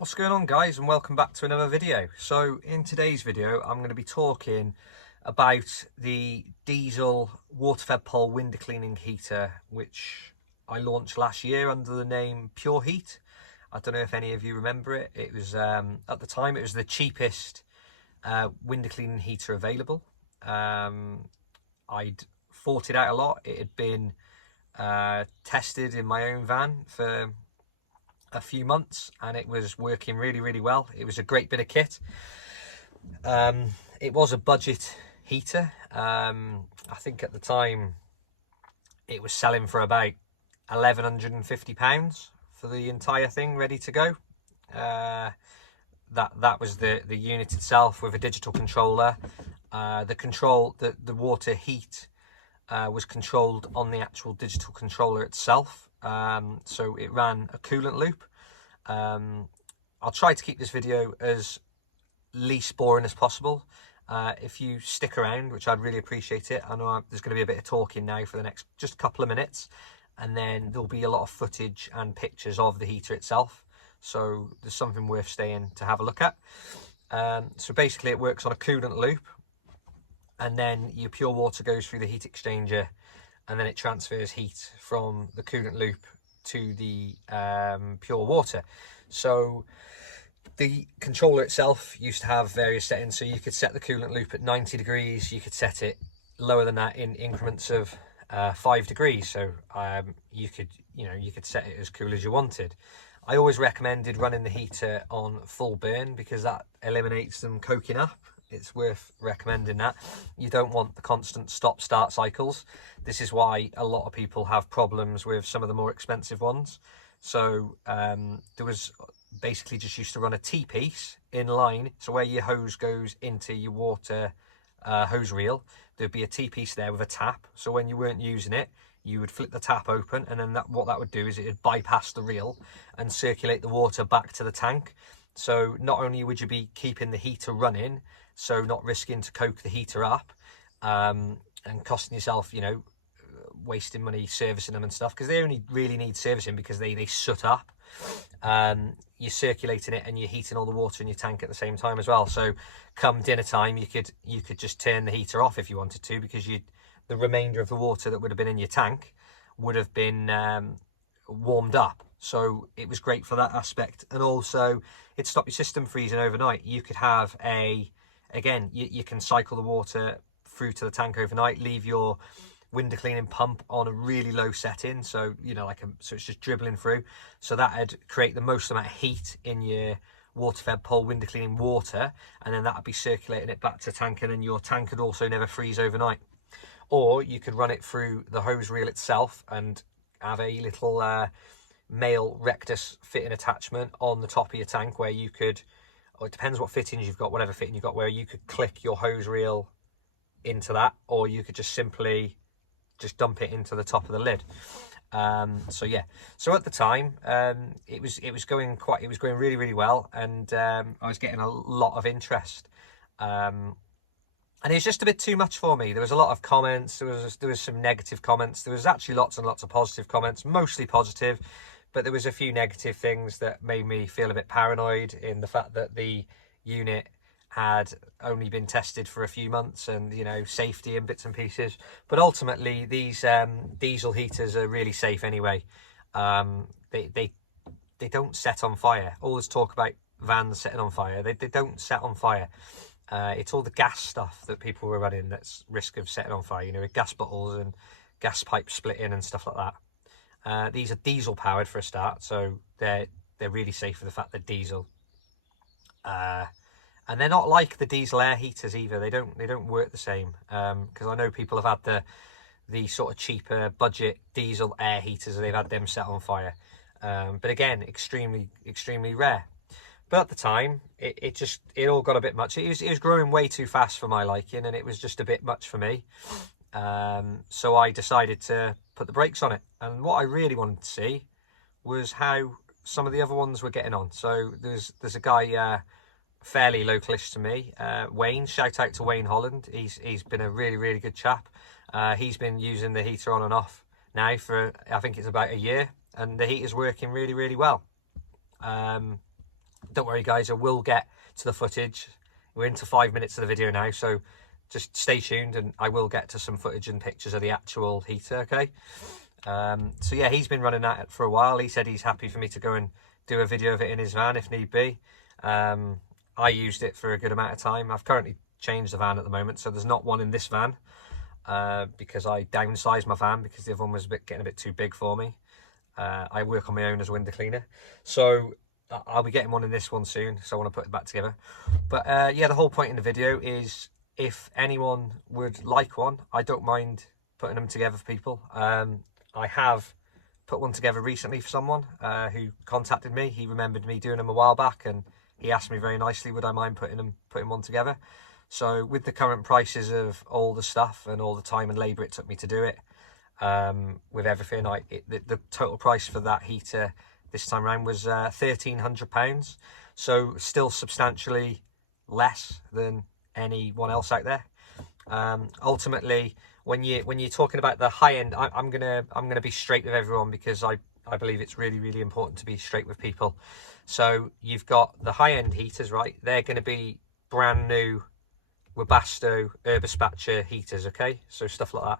What's going on, guys, and welcome back to another video. So in today's video I'm going to be talking about the diesel water-fed pole window cleaning heater which I launched last year under the name Pure Heat. I don't know if any of you remember it. It was at the time it was the cheapest window cleaning heater available. I'd fought it out a lot. It had been tested in my own van for a few months and it was working really well. It was a great bit of kit. It was a budget heater. I think at the time it was selling for about £1,150 for the entire thing ready to go. That was the unit itself with a digital controller. The water heat was controlled on the actual digital controller itself. So it ran a coolant loop. I'll try to keep this video as least boring as possible. If you stick around, which I'd really appreciate it. I know there's going to be a bit of talking now for the next just a couple of minutes, and then there'll be a lot of footage and pictures of the heater itself. So there's something worth staying to have a look at. So basically it works on a coolant loop, and then your pure water goes through the heat exchanger, and then it transfers heat from the coolant loop to the pure water. So the controller itself used to have various settings. So you could set the coolant loop at 90 degrees, you could set it lower than that in increments of 5 degrees. So you could set it as cool as you wanted. I always recommended running the heater on full burn because that eliminates them coking up. It's worth recommending that. You don't want the constant stop-start cycles. This is why a lot of people have problems with some of the more expensive ones. So there was basically just used to run a T-piece in line. So where your hose goes into your water hose reel, there'd be a T-piece there with a tap. So when you weren't using it, you would flip the tap open, and then what that would do is it would bypass the reel and circulate the water back to the tank. So not only would you be keeping the heater running, so not risking to coke the heater up and costing yourself, wasting money servicing them and stuff, because they only really need servicing because they soot up. You're circulating it and you're heating all the water in your tank at the same time as well. So come dinner time, you could just turn the heater off if you wanted to, because the remainder of the water that would have been in your tank would have been warmed up. So it was great for that aspect, and also it stopped your system freezing overnight. You could have you can cycle the water through to the tank overnight, leave your window cleaning pump on a really low setting, so so it's just dribbling through. So that'd create the most amount of heat in your water-fed pole window cleaning water, and then that'd be circulating it back to the tank, and then your tank could also never freeze overnight. Or you could run it through the hose reel itself and have a little male rectus fitting attachment on the top of your tank, where you could, or it depends what fittings you've got, whatever fitting you've got, where you could click your hose reel into that, or you could just simply dump it into the top of the lid. So at the time it was going really well, and I was getting a lot of interest, and it's just a bit too much for me. There was a lot of comments, there was some negative comments, there was actually lots and lots of positive comments, mostly positive, but there was a few negative things that made me feel a bit paranoid, in the fact that the unit had only been tested for a few months, and safety and bits and pieces. But ultimately these diesel heaters are really safe anyway. They don't set on fire. All this talk about vans setting on fire, they don't set on fire. It's all the gas stuff that people were running that's risk of setting on fire, with gas bottles and gas pipes splitting and stuff like that. These are diesel powered for a start, so they're really safe for the fact they're diesel. And they're not like the diesel air heaters either. They don't work the same, because I know people have had the sort of cheaper budget diesel air heaters, and they've had them set on fire. But again, extremely rare. But at the time, it all got a bit much. It was growing way too fast for my liking, and it was just a bit much for me. So I decided to put the brakes on it. And what I really wanted to see was how some of the other ones were getting on. So there's a guy fairly localish to me, Wayne. Shout out to Wayne Holland. He's been a really good chap. He's been using the heater on and off now for, I think it's about a year, and the heater's working really well. Don't worry guys, I will get to the footage. We're into 5 minutes of the video now, so just stay tuned and I will get to some footage and pictures of the actual heater, okay? So yeah, he's been running at it for a while. He said he's happy for me to go and do a video of it in his van if need be. I used it for a good amount of time. I've currently changed the van at the moment, so there's not one in this van because I downsized my van because the other one was getting a bit too big for me. I work on my own as a window cleaner, so I'll be getting one in this one soon, so I want to put it back together. But yeah, the whole point in the video is if anyone would like one, I don't mind putting them together for people. I have put one together recently for someone who contacted me. He remembered me doing them a while back and he asked me very nicely would I mind putting one together. So with the current prices of all the stuff and all the time and labour it took me to do it, with everything, the total price for that heater this time around was £1,300, so still substantially less than anyone else out there. Ultimately, when you're talking about the high end, I'm gonna be straight with everyone because I believe it's really important to be straight with people. So you've got the high end heaters, right? They're going to be brand new Webasto Urbispatcher heaters, okay? So stuff like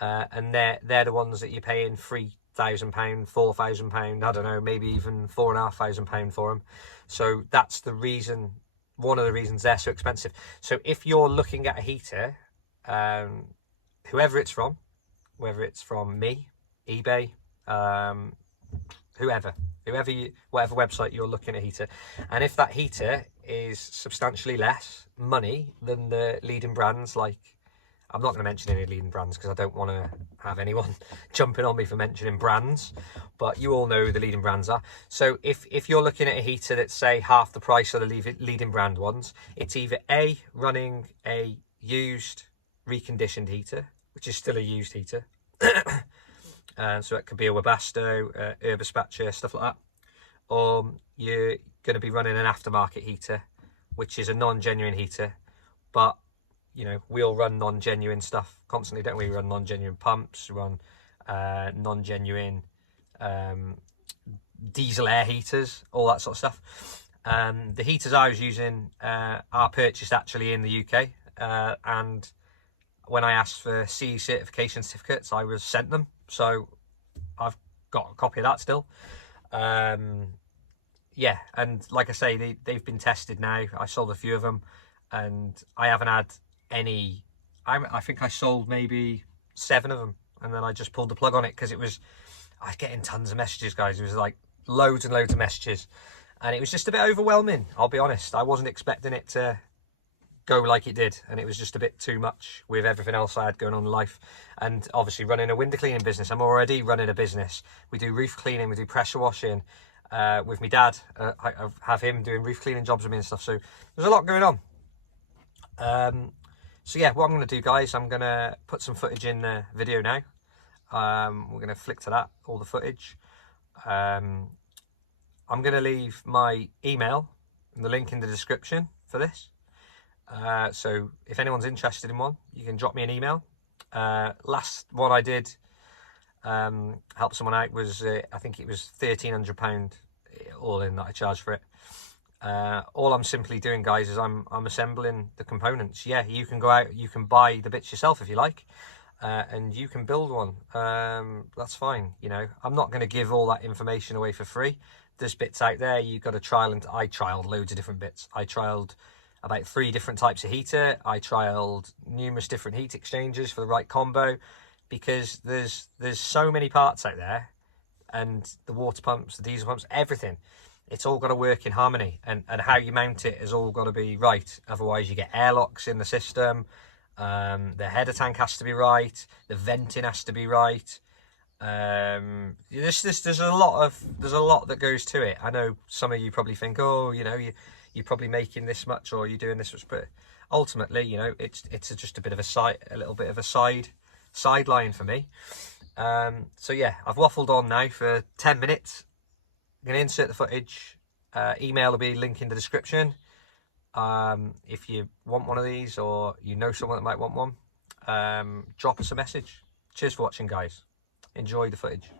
that, and they're the ones that you're paying £3,000, £4,000, I don't know, maybe even £4,500 for them. So that's the reason, one of the reasons they're so expensive. So if you're looking at a heater, whoever it's from, whether it's from me, eBay, whatever website you're looking at a heater, and if that heater is substantially less money than the leading brands, like, I'm not going to mention any leading brands because I don't want to have anyone jumping on me for mentioning brands, but you all know who the leading brands are. So if you're looking at a heater that's, say, half the price of the leading brand ones, it's either A, running a used reconditioned heater, which is still a used heater, so it could be a Webasto, Urbispatcher, stuff like that, or you're going to be running an aftermarket heater, which is a non-genuine heater. But you know, we all run non-genuine stuff constantly, don't we? We run non-genuine pumps, we run non-genuine diesel air heaters, all that sort of stuff. The heaters I was using are purchased actually in the UK, and when I asked for CE certification certificates, I was sent them, so I've got a copy of that still. Yeah, and like I say, they've been tested now. I sold a few of them and I haven't had any. I think I sold maybe 7 of them and then I just pulled the plug on it because I was getting tons of messages, guys. It was like loads and loads of messages and it was just a bit overwhelming, I'll be honest. I wasn't expecting it to go like it did, and it was just a bit too much with everything else I had going on in life, and obviously running a window cleaning business. I'm already running a business. We do roof cleaning, we do pressure washing with my dad. I have him doing roof cleaning jobs with me and stuff, so there's a lot going on. So yeah, what I'm going to do, guys, I'm going to put some footage in the video now. We're going to flick to that, all the footage. I'm going to leave my email and the link in the description for this. So if anyone's interested in one, you can drop me an email. Last one I did help someone out was I think it was £1,300 all in that I charged for it. All I'm simply doing, guys, is I'm assembling the components. Yeah, you can go out, you can buy the bits yourself if you like, and you can build one. That's fine. You know, I'm not going to give all that information away for free. There's bits out there you've got to trial, and I trialed loads of different bits. I trialed about 3 different types of heater. I trialed numerous different heat exchangers for the right combo, because there's so many parts out there, and the water pumps, the diesel pumps, everything, it's all got to work in harmony, and how you mount it has all got to be right. Otherwise you get airlocks in the system, the header tank has to be right, the venting has to be right. There's a lot that goes to it. I know some of you probably think, oh, you know, you're probably making this much or you're doing this much, but ultimately, you know, it's just a bit of a little bit of a sideline for me. So yeah, I've waffled on now for 10 minutes. I'm going to insert the footage. Email will be linked in the description. If you want one of these, or you know someone that might want one, drop us a message. Cheers for watching, guys. Enjoy the footage.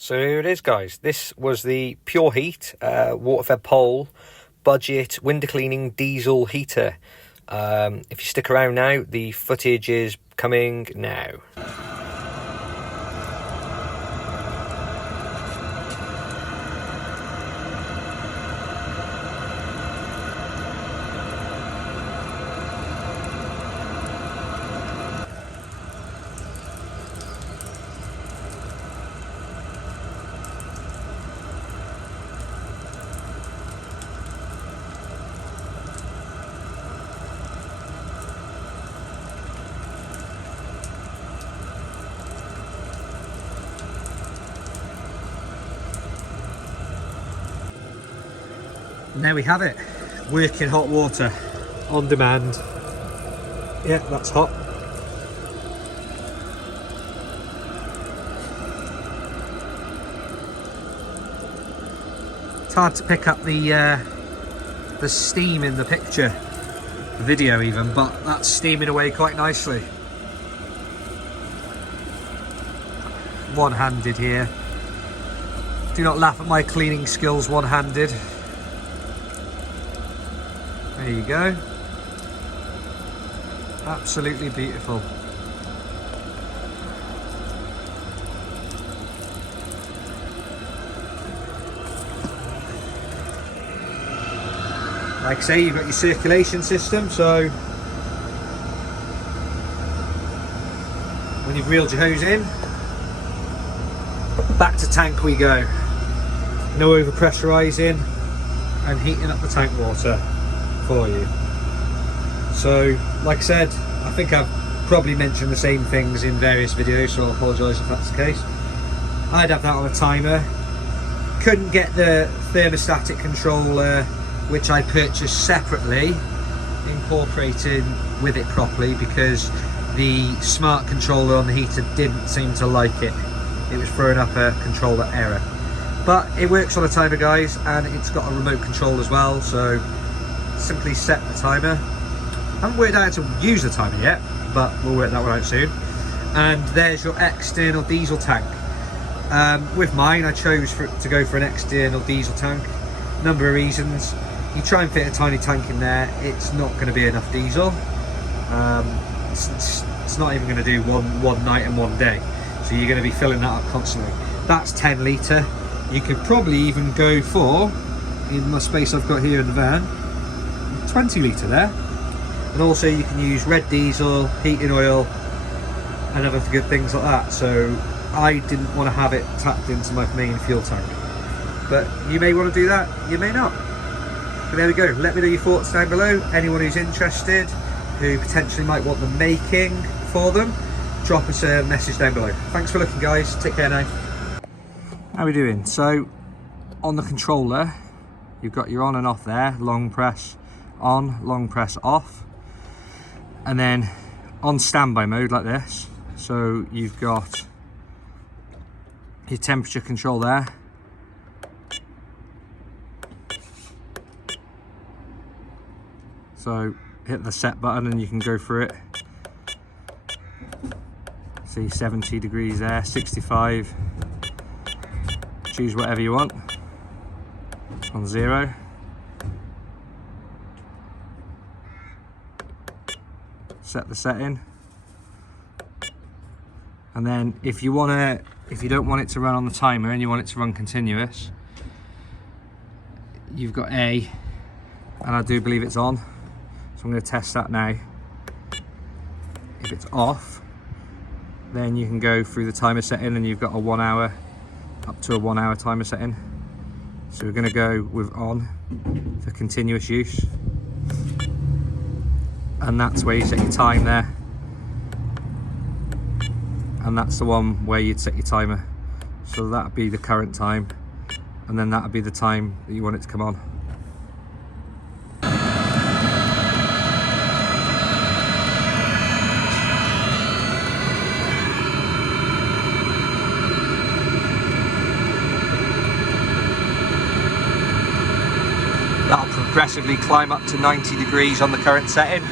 So here it is, guys. This was the Pure Heat water-fed pole budget window cleaning diesel heater. If you stick around now, the footage is coming now. And there we have it, working hot water on demand. Yeah, that's hot. It's hard to pick up the steam in the picture, the video even, but that's steaming away quite nicely. One-handed here. Do not laugh at my cleaning skills one-handed. There you go. Absolutely beautiful. Like I say, you've got your circulation system, so when you've reeled your hose in, back to tank we go. No overpressurizing and heating up the tank water for you. So like I said, I think I've probably mentioned the same things in various videos, so I'll apologise if that's the case. I'd have that on a timer. Couldn't get the thermostatic controller, which I purchased separately, incorporated with it properly, because the smart controller on the heater didn't seem to like it. It was throwing up a controller error. But it works on a timer, guys, and it's got a remote control as well, so simply set the timer. I haven't worked out how to use the timer yet, but we'll work that one out soon. And there's your external diesel tank. With mine, I chose to go for an external diesel tank. Number of reasons. You try and fit a tiny tank in there, it's not going to be enough diesel. It's not even going to do one night and one day, so you're going to be filling that up constantly. That's 10 litre. You could probably even go for, in the space I've got here in the van, 20 litre there. And also you can use red diesel, heating oil and other good things like that. So I didn't want to have it tapped into my main fuel tank, but you may want to do that, you may not. But there we go. Let me know your thoughts down below. Anyone who's interested, who potentially might want the making for them, drop us a message down below. Thanks for looking, guys. Take care now. How are we doing? So on the controller, you've got your on and off there, long press on, long press off, and then on standby mode like this. So you've got your temperature control there. So hit the set button and you can go through it. See 70 degrees there, 65. Choose whatever you want. On 0. Set the setting. And then if you don't want it to run on the timer and you want it to run continuous, you've got A, and I do believe it's on. So I'm going to test that now. If it's off, then you can go through the timer setting and you've got a 1 hour, up to a 1 hour timer setting. So we're going to go with on for continuous use. And that's where you set your time there. And that's the one where you'd set your timer. So that'd be the current time. And then that'd be the time that you want it to come on. That'll progressively climb up to 90 degrees on the current setting.